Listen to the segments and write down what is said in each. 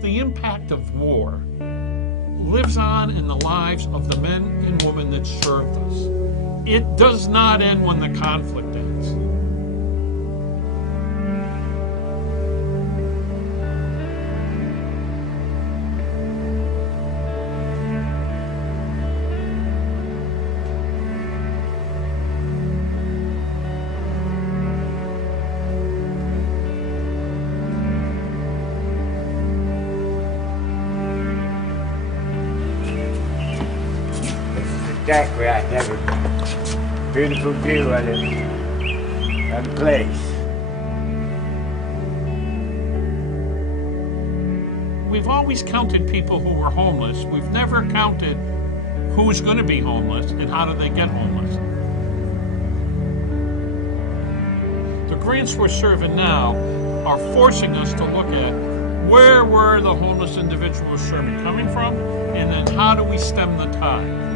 The impact of war lives on in the lives of the men and women that served us. It does not end when the conflict ends. Jack where I never beautiful view of the place. We've always counted people who were homeless. We've never counted who's going to be homeless and how do they get homeless. The grants we're serving now are forcing us to look at where were the homeless individuals serving coming from, and then how do we stem the tide.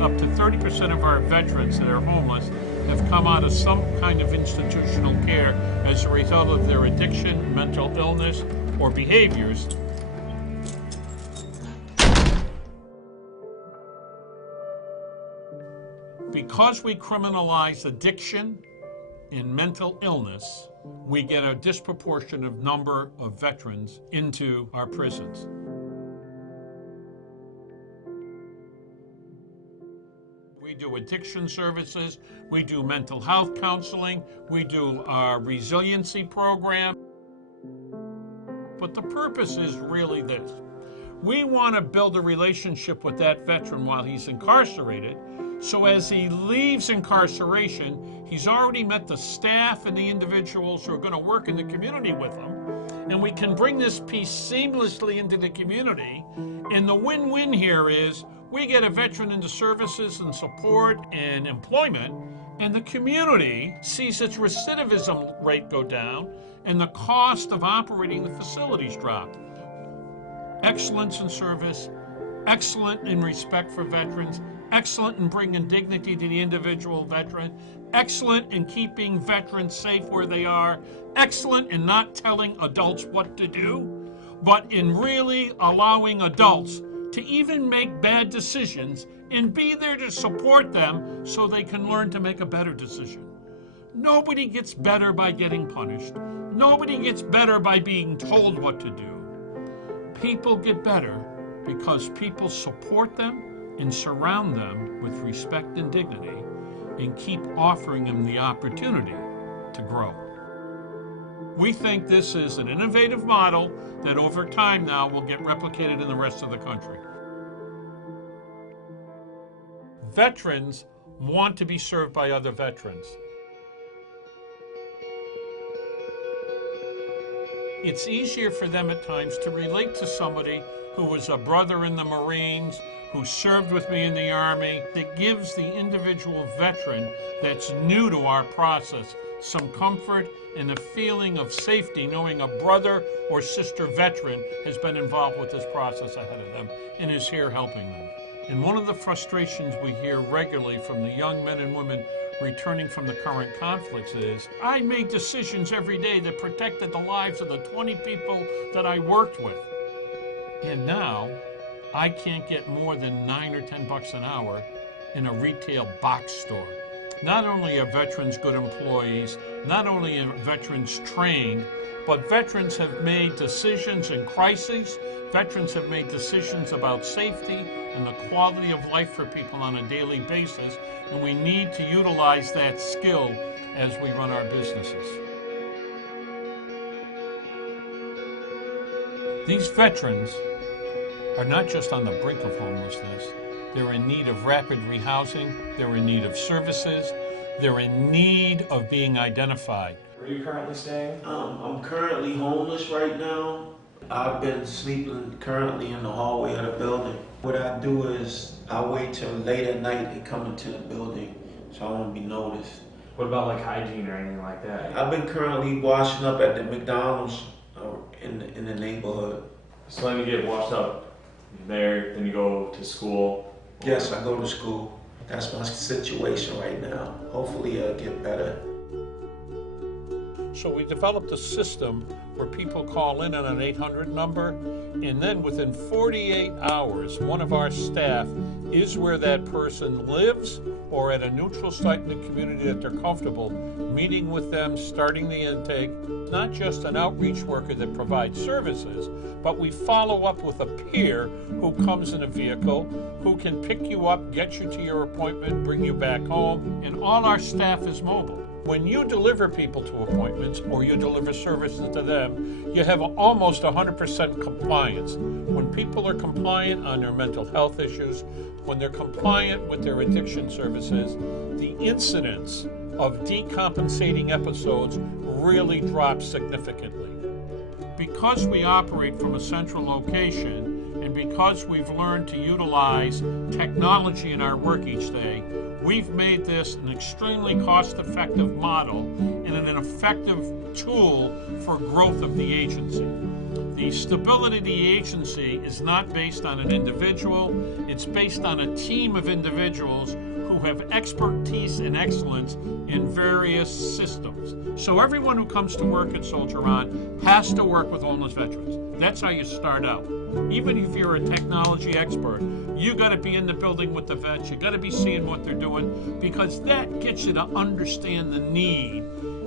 Up to 30% of our veterans that are homeless have come out of some kind of institutional care as a result of their addiction, mental illness, or behaviors. Because we criminalize addiction and mental illness, we get a disproportionate number of veterans into our prisons. We do addiction services, we do mental health counseling, we do our resiliency program. But the purpose is really this. We want to build a relationship with that veteran while he's incarcerated, so as he leaves incarceration, he's already met the staff and the individuals who are going to work in the community with him, and we can bring this piece seamlessly into the community. And the win-win here is we get a veteran into services and support and employment, and the community sees its recidivism rate go down and the cost of operating the facilities drop. Excellence in service, excellent in respect for veterans, excellent in bringing dignity to the individual veteran, excellent in keeping veterans safe where they are, excellent in not telling adults what to do, but in really allowing adults to even make bad decisions and be there to support them so they can learn to make a better decision. Nobody gets better by getting punished. Nobody gets better by being told what to do. People get better because people support them and surround them with respect and dignity and keep offering them the opportunity to grow. We think this is an innovative model that over time now will get replicated in the rest of the country. Veterans want to be served by other veterans. It's easier for them at times to relate to somebody who was a brother in the Marines, who served with me in the Army, that gives the individual veteran that's new to our process some comfort and a feeling of safety knowing a brother or sister veteran has been involved with this process ahead of them and is here helping them. And one of the frustrations we hear regularly from the young men and women returning from the current conflicts is, I made decisions every day that protected the lives of the 20 people that I worked with. And now, I can't get more than $9 or $10 an hour in a retail box store. Not only are veterans good employees, not only are veterans trained, but veterans have made decisions in crises. Veterans have made decisions about safety and the quality of life for people on a daily basis, and we need to utilize that skill as we run our businesses. These veterans are not just on the brink of homelessness. They're in need of rapid rehousing, they're in need of services, they're in need of being identified. Where are you currently staying? I'm currently homeless right now. I've been sleeping currently in the hallway of the building. What I do is I wait till late at night and come into the building so I won't be noticed. What about like hygiene or anything like that? I've been currently washing up at the McDonald's in the neighborhood. So then you get washed up there, then you go to school? Yes, I go to school. That's my situation right now. Hopefully it'll get better. So we developed a system where people call in on an 800 number, and then within 48 hours, one of our staff is where that person lives or at a neutral site in the community that they're comfortable, meeting with them, starting the intake. Not just an outreach worker that provides services, but we follow up with a peer who comes in a vehicle, who can pick you up, get you to your appointment, bring you back home, and all our staff is mobile. When you deliver people to appointments or you deliver services to them, you have almost 100% compliance. When people are compliant on their mental health issues, when they're compliant with their addiction services, the incidence of decompensating episodes really drops significantly. Because we operate from a central location and because we've learned to utilize technology in our work each day, we've made this an extremely cost-effective model and an effective tool for growth of the agency. The stability of the agency is not based on an individual, it's based on a team of individuals who have expertise and excellence in various systems. So everyone who comes to work at Soldier On has to work with homeless veterans. That's how you start out. Even if you're a technology expert, you got to be in the building with the vets, you got to be seeing what they're doing, because that gets you to understand the need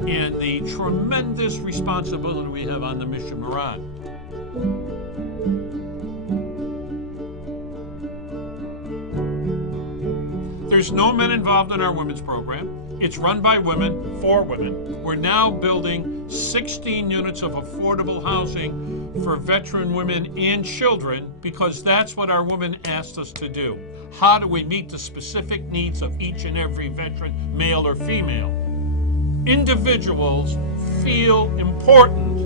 and the tremendous responsibility we have on the mission we're on. There's no men involved in our women's program. It's run by women, for women. We're now building 16 units of affordable housing for veteran women and children because that's what our women asked us to do. How do we meet the specific needs of each and every veteran, male or female? Individuals feel important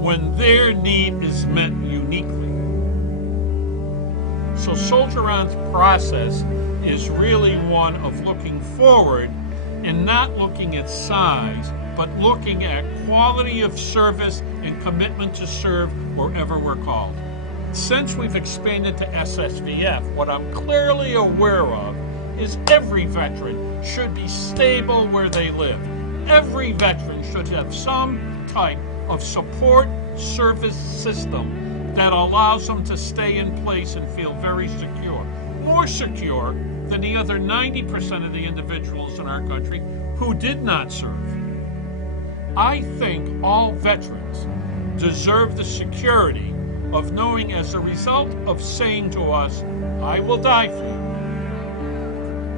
when their need is met uniquely. So Soldier On's process is really one of looking forward and not looking at size, but looking at quality of service and commitment to serve wherever we're called. Since we've expanded to SSVF, what I'm clearly aware of is every veteran should be stable where they live. Every veteran should have some type of support service system that allows them to stay in place and feel very secure. More secure than the other 90% of the individuals in our country who did not serve. I think all veterans deserve the security of knowing as a result of saying to us, I will die for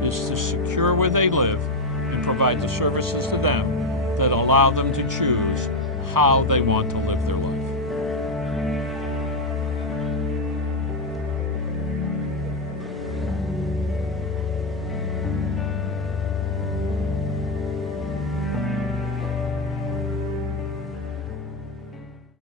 you, is to secure where they live and provide the services to them that allow them to choose how they want to live their life.